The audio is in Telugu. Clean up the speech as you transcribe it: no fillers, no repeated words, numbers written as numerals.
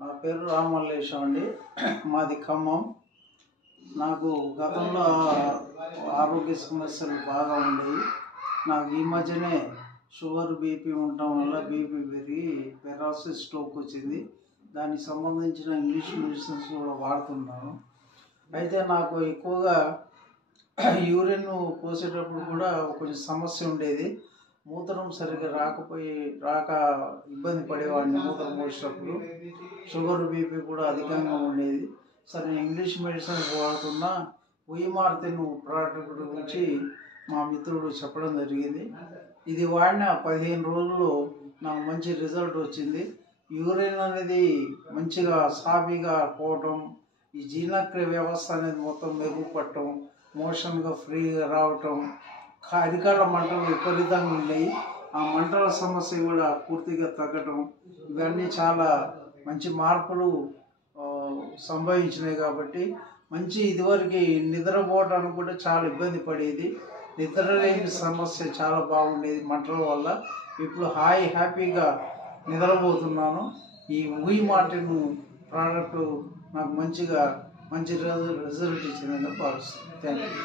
నా పేరు రామల్లేశం అండి. మాది ఖమ్మం. నాకు గతంలో ఆరోగ్య సమస్యలు బాగా ఉండేవి. నాకు ఈ మధ్యనే షుగర్ బీపీ ఉండటం వల్ల బీపీ పెరిగి పెరాలసిస్ స్ట్రోక్ వచ్చింది. దానికి సంబంధించిన ఇంగ్లీష్ మెడిసిన్స్ కూడా వాడుతున్నాను. అయితే నాకు ఎక్కువగా యూరిన్ పోసేటప్పుడు కూడా కొంచెం సమస్య ఉండేది. మూత్రం సరిగ్గా రాక ఇబ్బంది పడేవాడిని మూత్రం పోసేటప్పుడు. షుగర్ బీపీ కూడా అధికంగా ఉండేది. సరే ఇంగ్లీష్ మెడిసిన్స్ వాడుతున్న ఉయిమార్తిన్ ప్రోడక్ట్ గురించి మా మిత్రుడు చెప్పడం జరిగింది. ఇది వాడిన 15 రోజుల్లో నాకు మంచి రిజల్ట్ వచ్చింది. యూరిన్ అనేది మంచిగా సాఫీగా పోవటం, ఈ జీర్ణక్రియ వ్యవస్థ అనేది మొత్తం మెరుగుపడటం, మోషన్గా ఫ్రీగా రావటం, అరికాళ్ళ మంటలు విపరీతంగా ఉన్నాయి. ఆ మంటల సమస్య కూడా పూర్తిగా తగ్గటం, ఇవన్నీ చాలా మంచి మార్పులు సంభవించినాయి. కాబట్టి మంచి ఇదివరకు నిద్రపోవడానికి కూడా చాలా ఇబ్బంది పడేది. నిద్ర లేని సమస్య చాలా బాగుండేది మంటల వల్ల. ఇప్పుడు హ్యాపీగా నిద్రపోతున్నాను. ఈ ఉయిమార్టిన్ ప్రోడక్ట్ నాకు మంచి రిజల్ట్ ఇచ్చిందని భావిస్తున్నాను. Thank you.